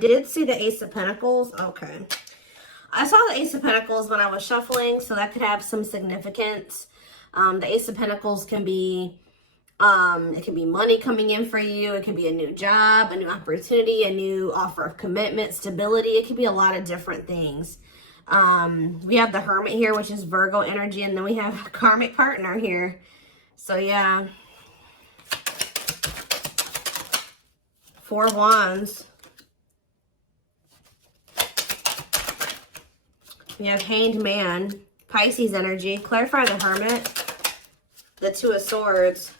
Did see the Ace of Pentacles. Okay. I saw the Ace of Pentacles when I was shuffling, so that could have some significance. The Ace of Pentacles can be, it can be money coming in for you. It can be a new job, a new opportunity, a new offer of commitment, stability. It could be a lot of different things. We have the Hermit here, which is Virgo energy, and then we have a karmic partner here. So yeah. 4 of Wands. We have Hanged Man, Pisces energy. Clarify the Hermit. The 2 of Swords.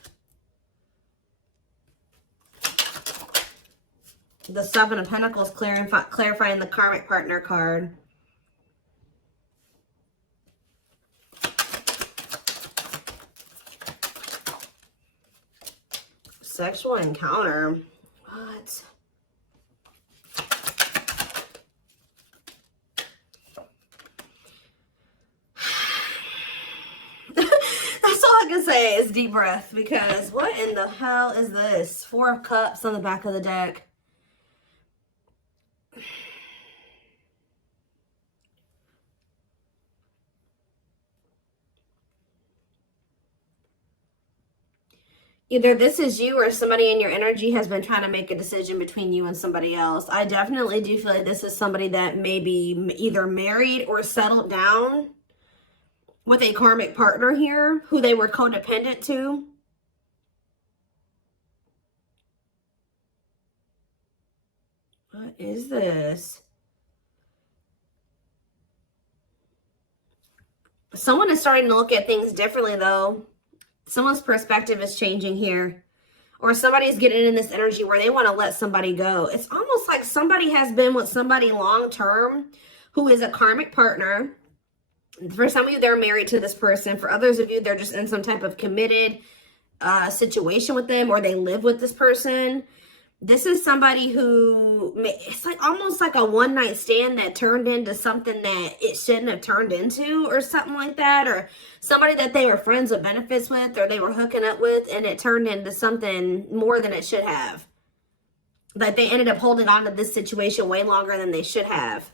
The 7 of Pentacles, clarifying the karmic partner card. Sexual encounter. What? That's all I can say is deep breath, because what in the hell is this? 4 of Cups on the back of the deck. Either this is you or somebody in your energy has been trying to make a decision between you and somebody else. I definitely do feel like this is somebody that may be either married or settled down with a karmic partner here who they were codependent to. What is this? Someone is starting to look at things differently, though. Someone's perspective is changing here. Or somebody's getting in this energy where they want to let somebody go. It's almost like somebody has been with somebody long-term who is a karmic partner. For some of you, they're married to this person. For others of you, they're just in some type of committed situation with them, or they live with this person. This is somebody who, it's like almost like a one-night stand that turned into something that it shouldn't have turned into, or something like that. Or somebody that they were friends with benefits with, or they were hooking up with, and it turned into something more than it should have. Like they ended up holding on to this situation way longer than they should have.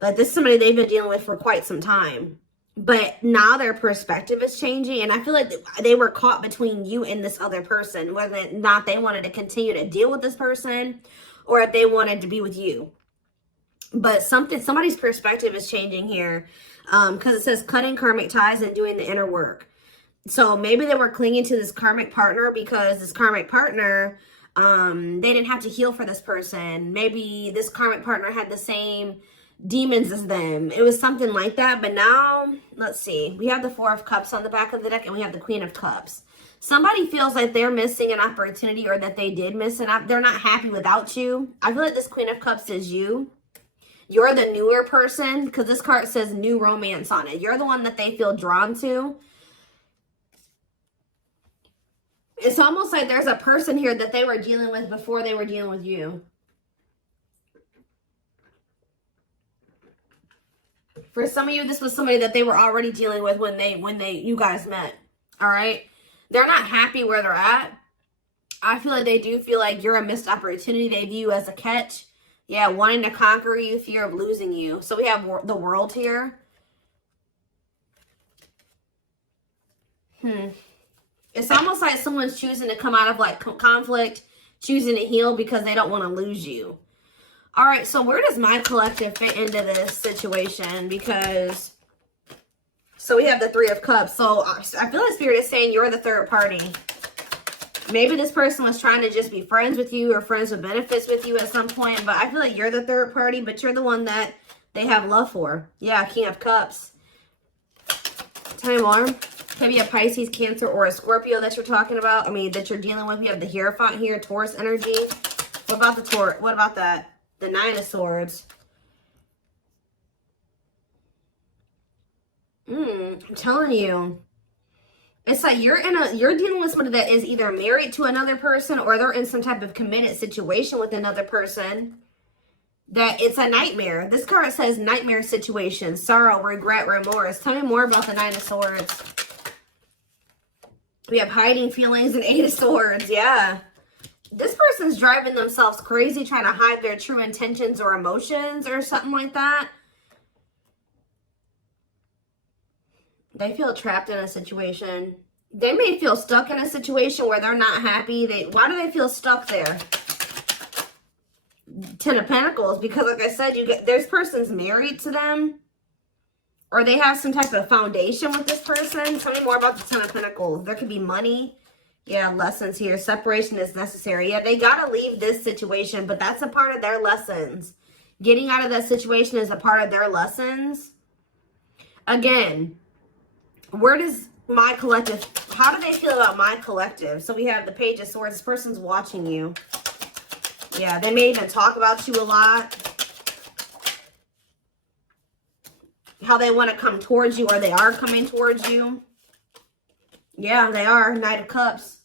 Like this is somebody they've been dealing with for quite some time. But now their perspective is changing. And I feel like they were caught between you and this other person. Whether or not they wanted to continue to deal with this person, or if they wanted to be with you. But somebody's perspective is changing here. Because it says cutting karmic ties and doing the inner work. So maybe they were clinging to this karmic partner because this karmic partner, they didn't have to heal for this person. Maybe this karmic partner had the same demons as them. It was something like that. But now, let's see. We have the 4 of Cups on the back of the deck, and we have the Queen of Cups. Somebody feels like they're missing an opportunity, or that they did miss they're not happy without you. I feel like this Queen of Cups is you. You're the newer person, because this card says new romance on it. You're the one that they feel drawn to. It's almost like there's a person here that they were dealing with before they were dealing with you. For some of you, this was somebody that they were already dealing with when you guys met. All right? They're not happy where they're at. I feel like they do feel like you're a missed opportunity. They view you as a catch. Yeah, wanting to conquer you, fear of losing you. So we have the World here. It's almost like someone's choosing to come out of like conflict, choosing to heal because they don't want to lose you. All right, so where does my collective fit into this situation? Because, so we have the 3 of Cups. So I feel like Spirit is saying you're the third party. Maybe this person was trying to just be friends with you or friends with benefits with you at some point. But I feel like you're the third party, but you're the one that they have love for. Yeah, King of Cups. Tell me more. Maybe a Pisces, Cancer, or a Scorpio that you're talking about. I mean, that you're dealing with. We have the Hierophant here, Taurus energy. What about the Taurus? What about that? The 9 of Swords. I'm telling you. It's like you're dealing with somebody that is either married to another person, or they're in some type of committed situation with another person. That it's a nightmare. This card says nightmare situation, sorrow, regret, remorse. Tell me more about the 9 of Swords. We have hiding feelings and 8 of Swords. Yeah. This person's driving themselves crazy, trying to hide their true intentions or emotions or something like that. They feel trapped in a situation. They may feel stuck in a situation where they're not happy. Why do they feel stuck there? Ten of Pentacles, because like I said, this person's married to them, or they have some type of foundation with this person. Tell me more about the Ten of Pentacles. There could be money. Yeah, lessons here. Separation is necessary. Yeah, they got to leave this situation, but that's a part of their lessons. Getting out of that situation is a part of their lessons. Again, where does my collective, how do they feel about my collective? So we have the Page of Swords. This person's watching you. Yeah, they may even talk about you a lot. How they want to come towards you, or they are coming towards you. Yeah, they are. Knight of Cups.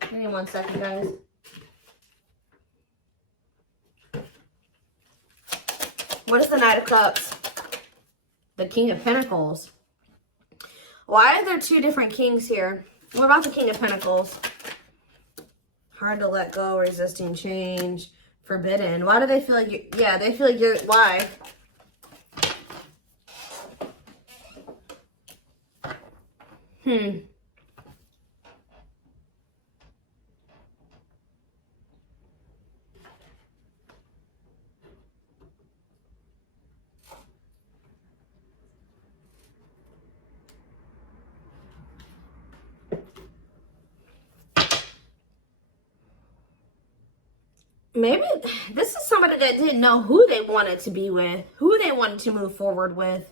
Give me 1 second, guys. What is the Knight of Cups? The King of Pentacles. Why are there two different kings here? What about the King of Pentacles? Hard to let go, resisting change, forbidden. Why do they feel like you? Yeah, they feel like you're, why? Maybe this is somebody that didn't know who they wanted to be with, who they wanted to move forward with.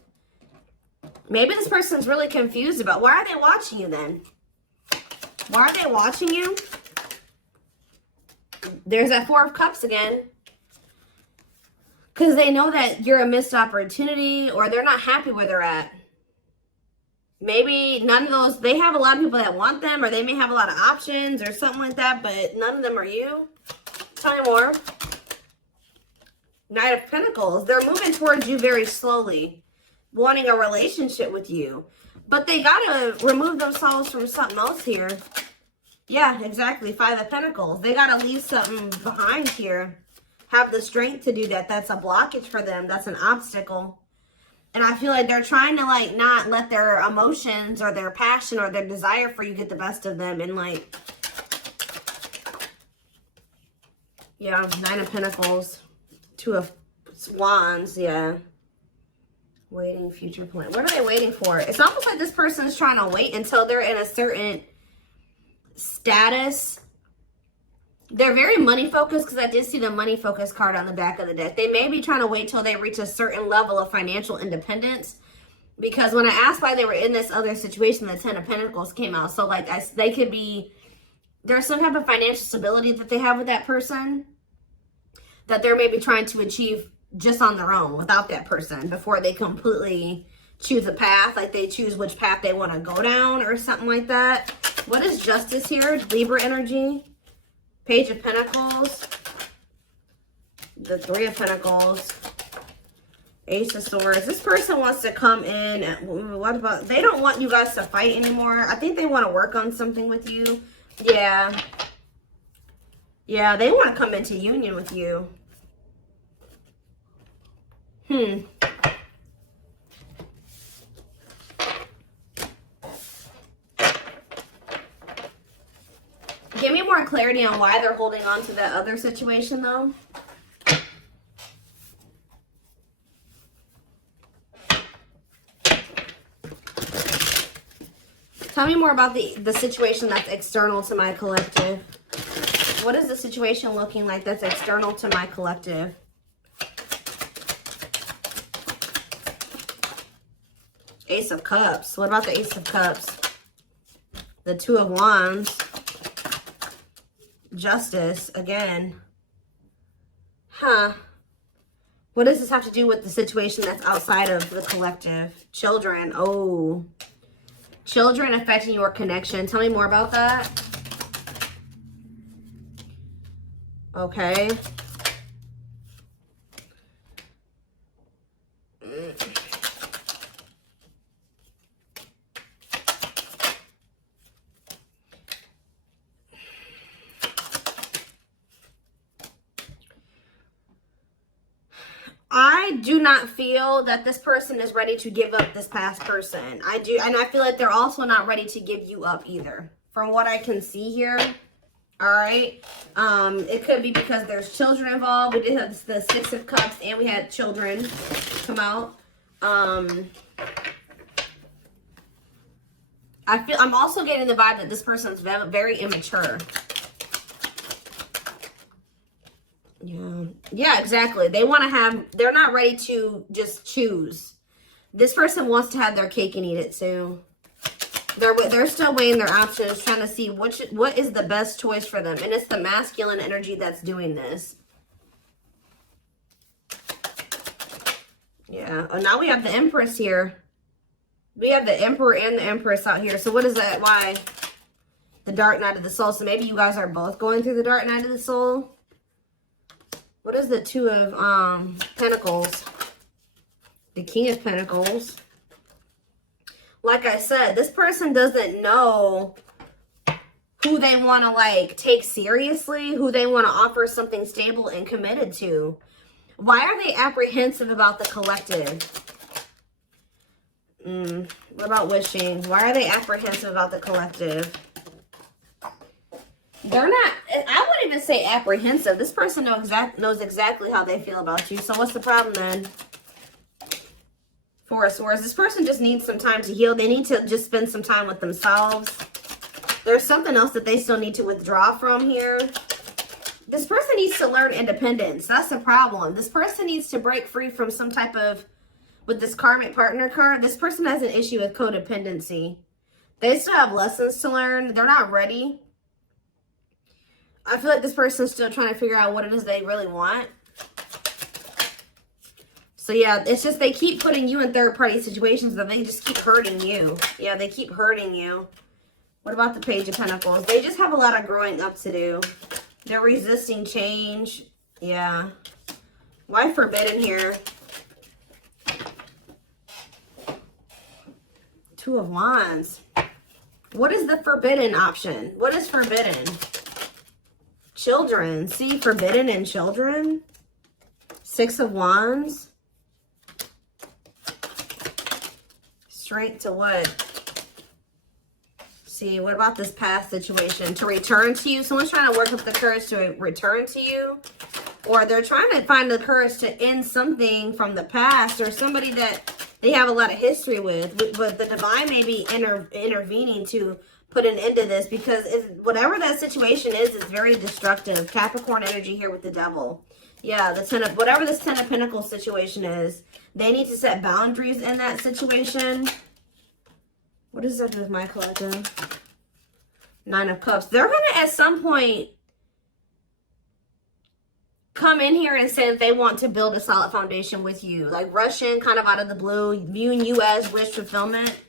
Maybe this person's really confused about, why are they watching you then? Why are they watching you? There's that Four of Cups again. Because they know that you're a missed opportunity, or they're not happy where they're at. Maybe none of those, they have a lot of people that want them, or they may have a lot of options or something like that, but none of them are you. Tell me more. Knight of Pentacles. They're moving towards you very slowly, wanting a relationship with you. But they got to remove themselves from something else here. Yeah, exactly. Five of Pentacles. They got to leave something behind here. Have the strength to do that. That's a blockage for them. That's an obstacle. And I feel like they're trying to, like, not let their emotions or their passion or their desire for you get the best of them. And, like, yeah, Nine of Pentacles. Two of Wands, yeah. Waiting, future plan. What are they waiting for? It's almost like this person is trying to wait until they're in a certain status. They're very money focused, because I did see the money focused card on the back of the deck. They may be trying to wait till they reach a certain level of financial independence. Because when I asked why they were in this other situation, the Ten of Pentacles came out. So, like, they could be, there's some type of financial stability that they have with that person that they're maybe trying to achieve just on their own without that person before they completely choose a path. Like, they choose which path they want to go down or something like that. What is Justice here? Libra energy. Page of Pentacles. The Three of Pentacles. Ace of Swords. This person wants to come in. What about, they don't want you guys to fight anymore. I think they want to work on something with you. Yeah. Yeah, they want to come into union with you. Give me more clarity on why they're holding on to that other situation, though. Tell me more about the situation that's external to my collective. What is the situation looking like that's external to my collective? Ace of Cups. What about the Ace of Cups? The Two of Wands. Justice again. Huh. What does this have to do with the situation that's outside of the collective? Children. Oh. Children affecting your connection. Tell me more about that. Okay. I do not feel that this person is ready to give up this past person. I do, and I feel like they're also not ready to give you up either, from what I can see here. All right. It could be because there's children involved. We did have the Six of Cups, and we had children come out. I'm also getting the vibe that this person's very immature. Yeah, exactly. They want to have, they're not ready to just choose. This person wants to have their cake and eat it too. They're still weighing their options, trying to see what is the best choice for them. And it's the masculine energy that's doing this. Yeah. Oh, now we have the Empress here. We have the Emperor and the Empress out here. So what is that? Why? The Dark Night of the Soul. So maybe you guys are both going through the Dark Night of the Soul. What is the Two of Pentacles? The King of Pentacles. Like I said, this person doesn't know who they want to like take seriously, who they want to offer something stable and committed to. Why are they apprehensive about the collective? What about wishing? Why are they apprehensive about the collective? They're not, I wouldn't even say apprehensive. This person knows exactly how they feel about you. So what's the problem then? Four of Swords. This person just needs some time to heal. They need to just spend some time with themselves. There's something else that they still need to withdraw from here. This person needs to learn independence. That's the problem. This person needs to break free from some type of, with this karmic partner card, this person has an issue with codependency. They still have lessons to learn. They're not ready. I feel like this person's still trying to figure out what it is they really want. So yeah, it's just they keep putting you in third-party situations, but they just keep hurting you. Yeah, they keep hurting you. What about the Page of Pentacles? They just have a lot of growing up to do. They're resisting change. Yeah. Why forbidden here? Two of Wands. What is the forbidden option? What is forbidden? Children. See, forbidden and children. Six of Wands. Straight to what? See, what about this past situation? To return to you. Someone's trying to work up the courage to return to you. Or they're trying to find the courage to end something from the past. Or somebody that they have a lot of history with. But the divine may be intervening to put an end to this. Because whatever that situation is very destructive. Capricorn energy here with the Devil. Yeah, whatever this Ten of Pentacles situation is. They need to set boundaries in that situation. What does that do with my collective? Nine of Cups. They're going to, at some point, come in here and say that they want to build a solid foundation with you. Like rush in kind of out of the blue, viewing you as wish fulfillment.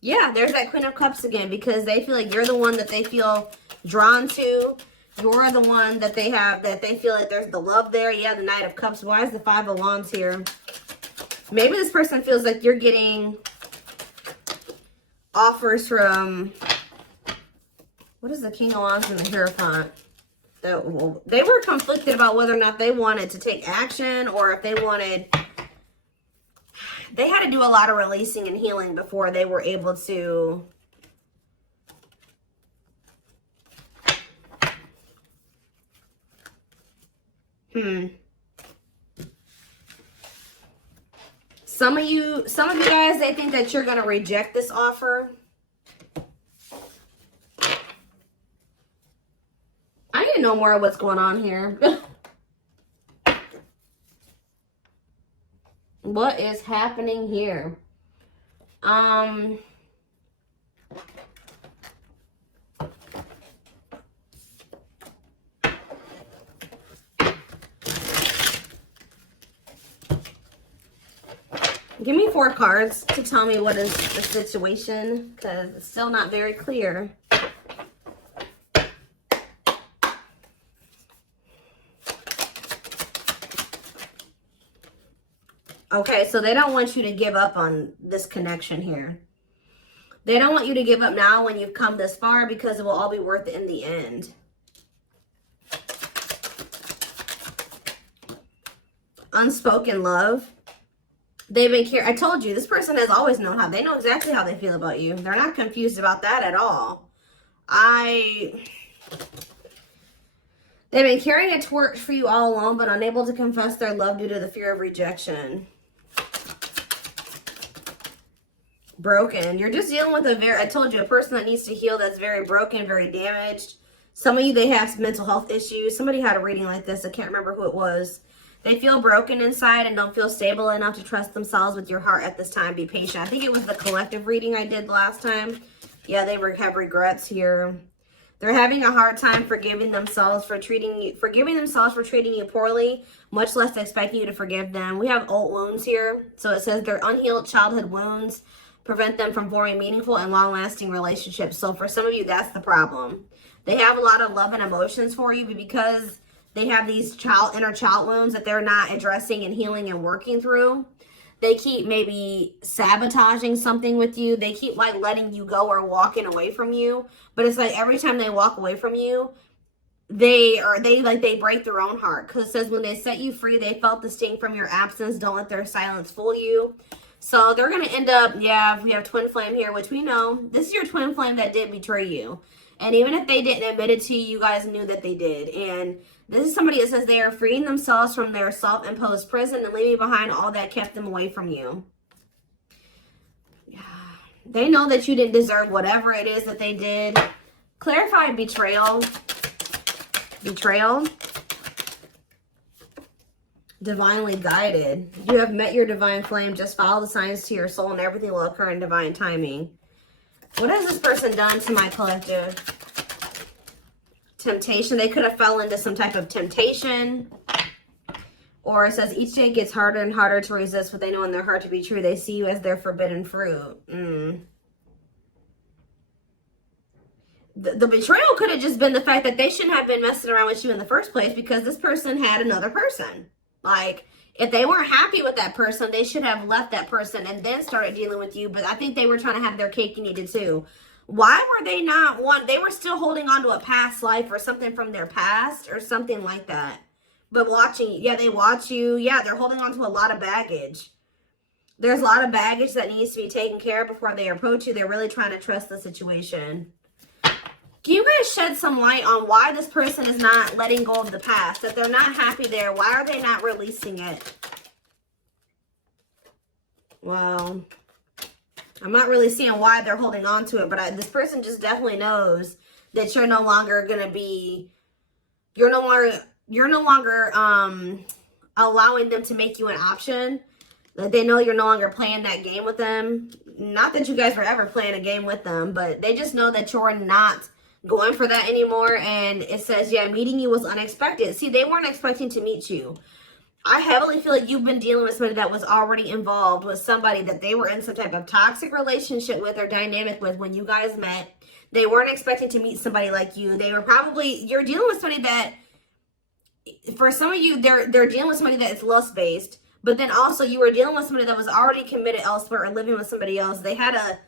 Yeah, there's that Queen of Cups again, because they feel like you're the one that they feel drawn to. You're the one that they have, that they feel like there's the love there. Yeah, the Knight of Cups. Why is the Five of Wands here? Maybe this person feels like you're getting offers from, what is the King of Wands and the Hierophant? They were conflicted about whether or not they wanted to take action, or if they wanted, they had to do a lot of releasing and healing before they were able to Some of you guys, they think that you're going to reject this offer. I need to know more of what's going on here. What is happening here? Give me 4 cards to tell me what is the situation, because it's still not very clear. Okay, so they don't want you to give up on this connection here. They don't want you to give up now when you've come this far, because it will all be worth it in the end. Unspoken love. They've been I told you, this person has always known how. They know exactly how they feel about you. They're not confused about that at all. They've been carrying a torch for you all along, but unable to confess their love due to the fear of rejection. Broken. You're just dealing with I told you, a person that needs to heal, that's very broken, very damaged. Some of you, they have some mental health issues. Somebody had a reading like this. I can't remember who it was. They feel broken inside and don't feel stable enough to trust themselves with your heart at this time. Be patient. I think it was the collective reading I did last time. Yeah, they have regrets here. They're having a hard time forgiving themselves for treating you poorly, much less expecting you to forgive them. We have old wounds here. So it says their unhealed childhood wounds prevent them from forming meaningful and long-lasting relationships. So for some of you, that's the problem. They have a lot of love and emotions for you, but because they have these inner child wounds that they're not addressing and healing and working through, they keep maybe sabotaging something with you. They keep like letting you go or walking away from you. But it's like every time they walk away from you, they break their own heart. Because it says when they set you free, they felt the sting from your absence. Don't let their silence fool you. So they're going to end up, yeah, we have twin flame here, which we know. This is your twin flame that did betray you. And even if they didn't admit it to you, you guys knew that they did. And this is somebody that says they are freeing themselves from their self-imposed prison and leaving behind all that kept them away from you. They know that you didn't deserve whatever it is that they did. Clarify betrayal. Betrayal. Divinely guided. You have met your divine flame. Just follow the signs to your soul and everything will occur in divine timing. What has this person done to my collective? Temptation. They could have fell into some type of temptation. Or it says each day gets harder and harder to resist what they know in their heart to be true. They see you as their forbidden fruit. The betrayal could have just been the fact that they shouldn't have been messing around with you in the first place because this person had another person. Like, if they weren't happy with that person, they should have left that person and then started dealing with you. But I think they were trying to have their cake and eat it too. Why were they not they were still holding on to a past life or something from their past or something like that. But watching, yeah, they watch you. Yeah, they're holding on to a lot of baggage. There's a lot of baggage that needs to be taken care of before they approach you. They're really trying to trust the situation. Can you guys shed some light on why this person is not letting go of the past? If they're not happy there, why are they not releasing it? Well, I'm not really seeing why they're holding on to it, but this person just definitely knows that you're no longer going to be, you're no longer allowing them to make you an option. That they know you're no longer playing that game with them. Not that you guys were ever playing a game with them, but they just know that you're not going for that anymore. And it says, yeah, meeting you was unexpected. See, they weren't expecting to meet you. I heavily feel like you've been dealing with somebody that was already involved with somebody that they were in some type of toxic relationship with or dynamic with when you guys met. They weren't expecting to meet somebody like you. They were probably, you're dealing with somebody that, for some of you, they're dealing with somebody that is lust-based. But then also you were dealing with somebody that was already committed elsewhere or living with somebody else. They had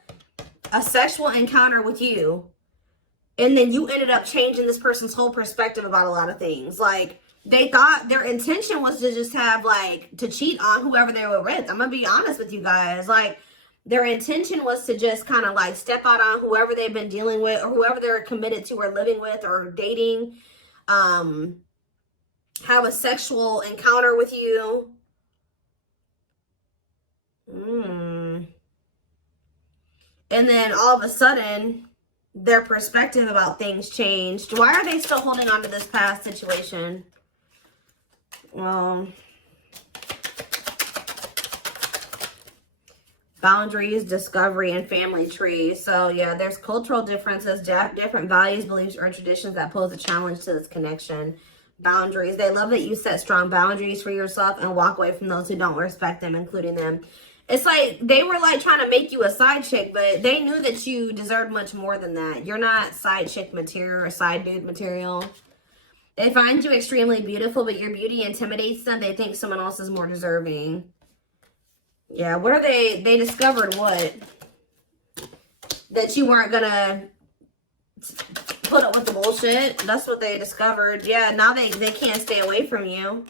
a sexual encounter with you. And then you ended up changing this person's whole perspective about a lot of things. Like, they thought their intention was to just have, like, to cheat on whoever they were with. I'm going to be honest with you guys. Like, their intention was to just kind of, like, step out on whoever they've been dealing with or whoever they're committed to or living with or dating. Have a sexual encounter with you. And then all of a sudden, their perspective about things changed. Why are they still holding on to this past situation? Well, boundaries, discovery, and family tree. So yeah, there's cultural differences, different values, beliefs, or traditions that pose a challenge to this connection. Boundaries. They love that you set strong boundaries for yourself and walk away from those who don't respect them, including them. It's like they were like trying to make you a side chick, but they knew that you deserved much more than that. You're not side chick material or side dude material. They find you extremely beautiful, but your beauty intimidates them. They think someone else is more deserving. Yeah, what are they discovered what? That you weren't gonna put up with the bullshit. That's what they discovered. Yeah, now they can't stay away from you.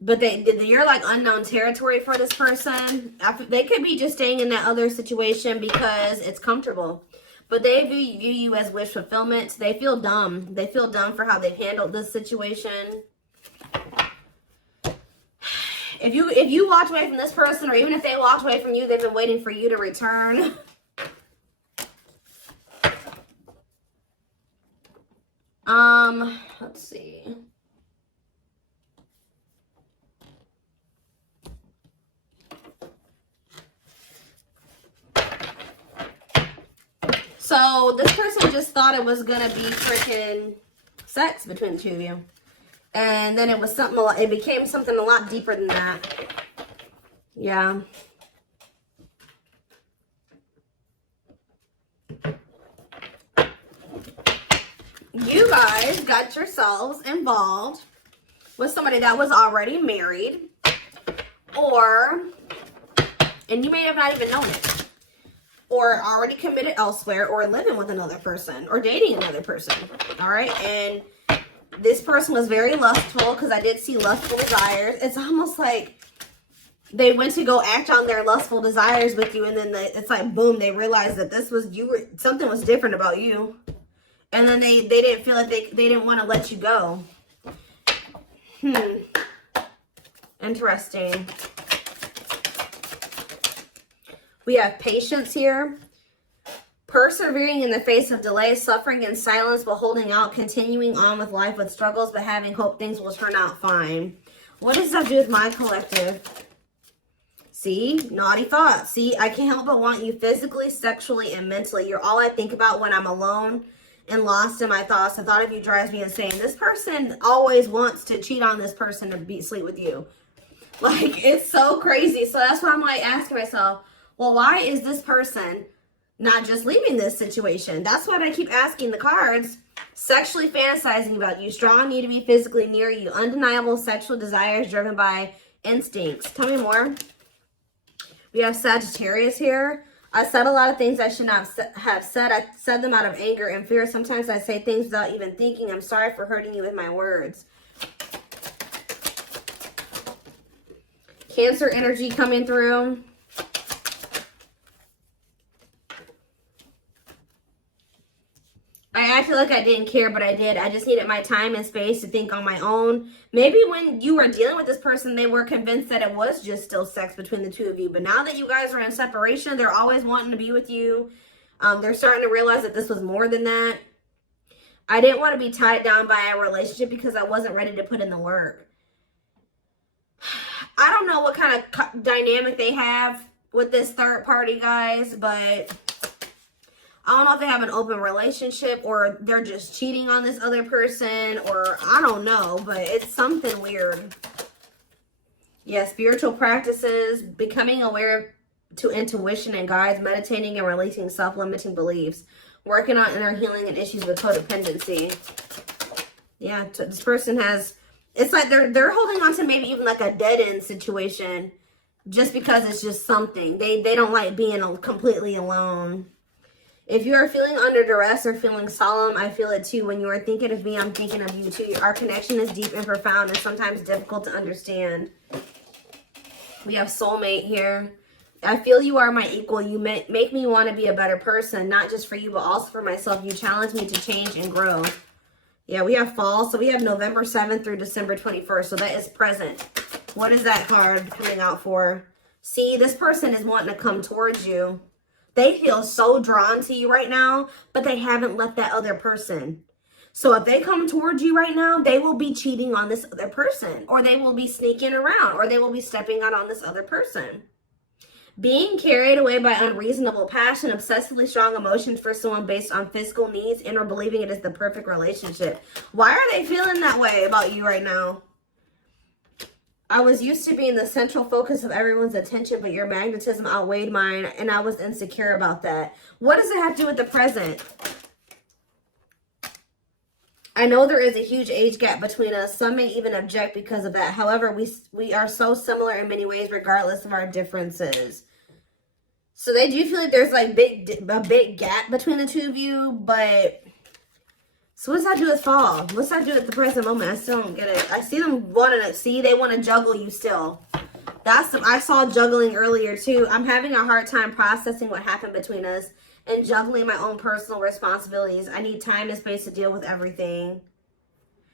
But you're like unknown territory for this person. They could be just staying in that other situation because it's comfortable. But they view you as wish fulfillment. They feel dumb. They feel dumb for how they've handled this situation. If you walked away from this person, or even if they walked away from you, they've been waiting for you to return. Let's see. So this person just thought it was gonna be freaking sex between the two of you. And then it was something, it became something a lot deeper than that. Yeah. You guys got yourselves involved with somebody that was already married, and you may have not even known it, or already committed elsewhere, or living with another person, or dating another person. All right. And this person was very lustful, because I did see lustful desires. It's almost like they went to go act on their lustful desires with you, and then it's like, boom, they realized that this was something was different about you. And then they didn't feel like they didn't want to let you go. Interesting. We have patience here. Persevering in the face of delay, suffering in silence, but holding out, continuing on with life with struggles, but having hope things will turn out fine. What does that do with my collective? See, naughty thoughts. See, I can't help but want you physically, sexually, and mentally. You're all I think about when I'm alone and lost in my thoughts. The thought of you drives me insane. This person always wants to cheat on this person to sleep with you. Like, it's so crazy. So that's why I'm like asking myself, well, why is this person not just leaving this situation? That's what I keep asking the cards. Sexually fantasizing about you. Strong need to be physically near you. Undeniable sexual desires driven by instincts. Tell me more. We have Sagittarius here. I said a lot of things I should not have said. I said them out of anger and fear. Sometimes I say things without even thinking. I'm sorry for hurting you with my words. Cancer energy coming through. I acted like I didn't care, but I did. I just needed my time and space to think on my own. Maybe when you were dealing with this person, they were convinced that it was just still sex between the two of you. But now that you guys are in separation, they're always wanting to be with you. They're starting to realize that this was more than that. I didn't want to be tied down by a relationship because I wasn't ready to put in the work. I don't know what kind of dynamic they have with this third party, guys, but I don't know if they have an open relationship or they're just cheating on this other person, or I don't know, but it's something weird. Yeah, spiritual practices, becoming aware to intuition and guides, meditating and releasing self-limiting beliefs, working on inner healing and issues with codependency. Yeah, this person has, it's like they're holding on to maybe even like a dead-end situation just because it's just something. They don't like being completely alone. If you are feeling under duress or feeling solemn, I feel it too. When you are thinking of me, I'm thinking of you too. Our connection is deep and profound and sometimes difficult to understand. We have soulmate here. I feel you are my equal. You make me want to be a better person, not just for you, but also for myself. You challenge me to change and grow. Yeah, we have fall. So we have November 7th through December 21st. So that is present. What is that card coming out for? See, this person is wanting to come towards you. They feel so drawn to you right now, but they haven't left that other person. So if they come towards you right now, they will be cheating on this other person, or they will be sneaking around, or they will be stepping out on this other person. Being carried away by unreasonable passion, obsessively strong emotions for someone based on physical needs, and or believing it is the perfect relationship. Why are they feeling that way about you right now? I was used to being the central focus of everyone's attention, but your magnetism outweighed mine, and I was insecure about that. What does it have to do with the present? I know there is a huge age gap between us. Some may even object because of that. However, we are so similar in many ways, regardless of our differences. So they do feel like there's like a big gap between the two of you, but So what does that do with fall? What's that do at the present moment? I still don't get it. I see them wanting to, see, they want to juggle you still. I saw juggling earlier too. I'm having a hard time processing what happened between us and juggling my own personal responsibilities. I need time and space to deal with everything.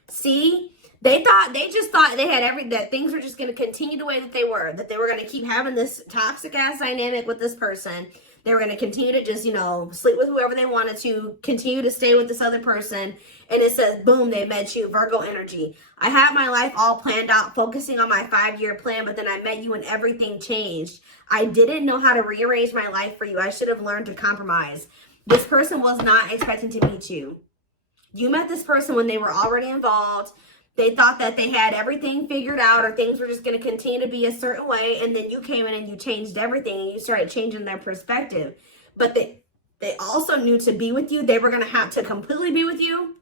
See? They just thought they had that things were just going to continue the way that they were going to keep having this toxic ass dynamic with this person. They were going to continue to just, you know, sleep with whoever they wanted to, continue to stay with this other person. And it says, boom, they met you, Virgo energy. I had my life all planned out, focusing on my 5-year plan, but then I met you and everything changed. I didn't know how to rearrange my life for you. I should have learned to compromise. This person was not expecting to meet you. You met this person when they were already involved. They thought that they had everything figured out, or things were just going to continue to be a certain way. And then you came in and you changed everything, and you started changing their perspective. But they also knew to be with you, they were going to have to completely be with you.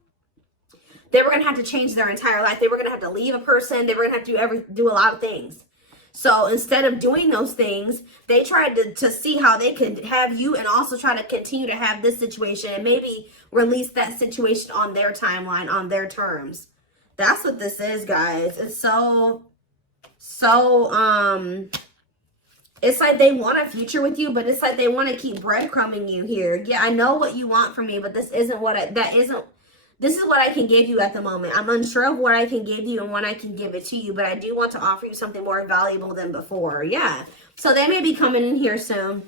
They were going to have to change their entire life. They were going to have to leave a person. They were going to have to do a lot of things. So instead of doing those things, they tried to see how they could have you and also try to continue to have this situation and maybe release that situation on their timeline, on their terms. That's what this is, guys. It's it's like they want a future with you, but it's like they want to keep breadcrumbing you here. Yeah, I know what you want from me, but this isn't what this is what I can give you at the moment. I'm unsure of what I can give you and when I can give it to you, but I do want to offer you something more valuable than before. Yeah. So they may be coming in here soon.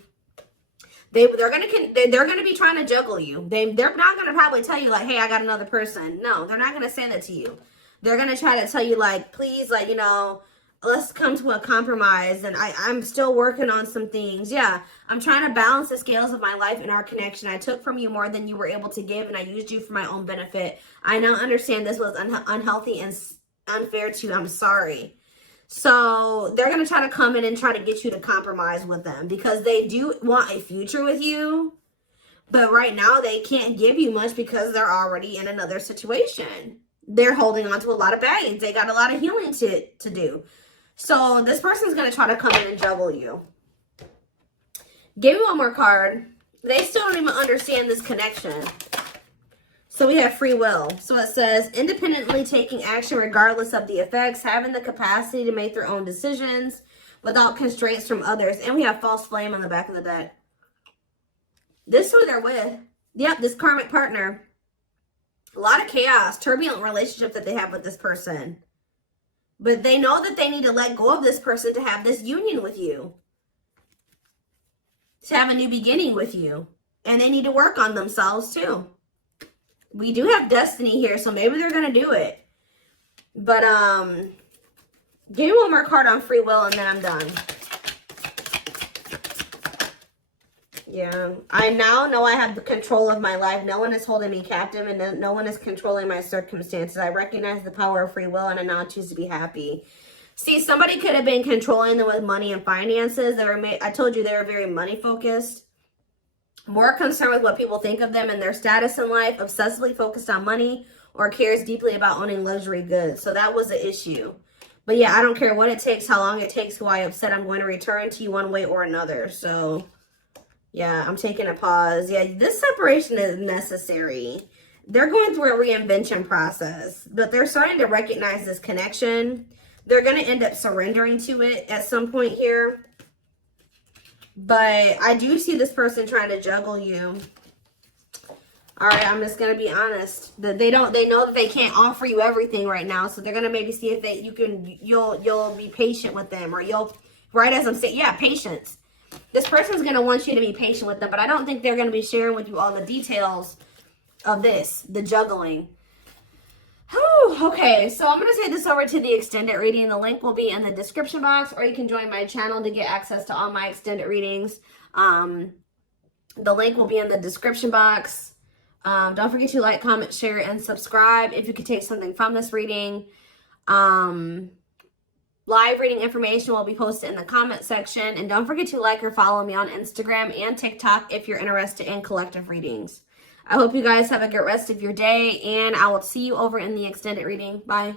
They're gonna be trying to juggle you. They're not gonna probably tell you like, hey, I got another person. No, they're not gonna say that to you. They're gonna try to tell you like, please, like, you know, let's come to a compromise. And I'm still working on some things. Yeah, I'm trying to balance the scales of my life and our connection. I took from you more than you were able to give, and I used you for my own benefit. I now understand this was unhealthy and unfair to you. I'm sorry. So they're going to try to come in and try to get you to compromise with them because they do want a future with you. But right now they can't give you much because they're already in another situation. They're holding on to a lot of baggage. They got a lot of healing to do. So this person's going to try to come in and juggle you. Give me one more card. They still don't even understand this connection. So we have free will. So it says, independently taking action regardless of the effects, having the capacity to make their own decisions without constraints from others. And we have false flame on the back of the deck. This is who they're with. Yep, this karmic partner. A lot of chaos, turbulent relationship that they have with this person. But they know that they need to let go of this person to have this union with you. To have a new beginning with you. And they need to work on themselves too. We do have destiny here, so maybe they're going to do it. But, give me one more card on free will and then I'm done. Yeah, I now know I have the control of my life. No one is holding me captive and no one is controlling my circumstances. I recognize the power of free will and I now choose to be happy. See, somebody could have been controlling them with money and finances. I told you they were very money focused. More concerned with what people think of them and their status in life, obsessively focused on money, or cares deeply about owning luxury goods. So that was the issue. But yeah, I don't care what it takes, how long it takes, who I upset, I'm going to return to you one way or another. So yeah, I'm taking a pause. Yeah, this separation is necessary. They're going through a reinvention process, but they're starting to recognize this connection. They're going to end up surrendering to it at some point here. But I do see this person trying to juggle you. All right, I'm just going to be honest. They know that they can't offer you everything right now. So they're going to maybe see if you'll be patient with them, or right as I'm saying, yeah, patience. This person's going to want you to be patient with them, but I don't think they're going to be sharing with you all the details of this, the juggling. Whew, okay, so I'm going to take this over to the extended reading. The link will be in the description box, or you can join my channel to get access to all my extended readings. The link will be in the description box. Don't forget to like, comment, share, and subscribe if you could take something from this reading. Live reading information will be posted in the comment section. And don't forget to like or follow me on Instagram and TikTok if you're interested in collective readings. I hope you guys have a good rest of your day, and I will see you over in the extended reading. Bye.